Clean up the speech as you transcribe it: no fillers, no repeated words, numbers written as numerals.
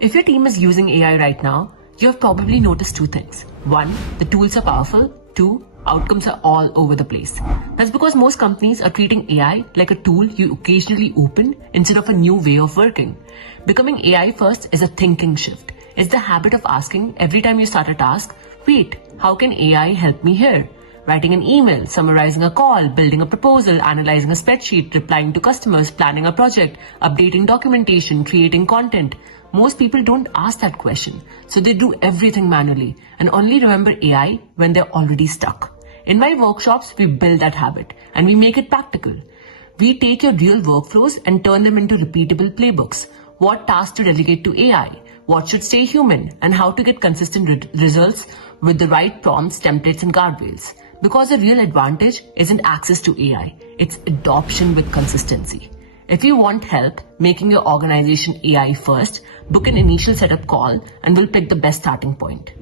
If your team is using AI right now, you have probably noticed two things. One, the tools are powerful. Two, outcomes are all over the place. That's because most companies are treating AI like a tool you occasionally open instead of a new way of working. Becoming AI first is a thinking shift. It's the habit of asking every time you start a task, wait, how can AI help me here? Writing an email, summarizing a call, building a proposal, analyzing a spreadsheet, replying to customers, planning a project, updating documentation, creating content. Most people don't ask that question, so they do everything manually and only remember AI when they're already stuck. In my workshops, we build that habit and we make it practical. We take your real workflows and turn them into repeatable playbooks. What tasks to delegate to AI, what should stay human, and how to get consistent results with the right prompts, templates, and guardrails. Because the real advantage isn't access to AI, it's adoption with consistency. If you want help making your organization AI first, book an initial setup call and we'll pick the best starting point.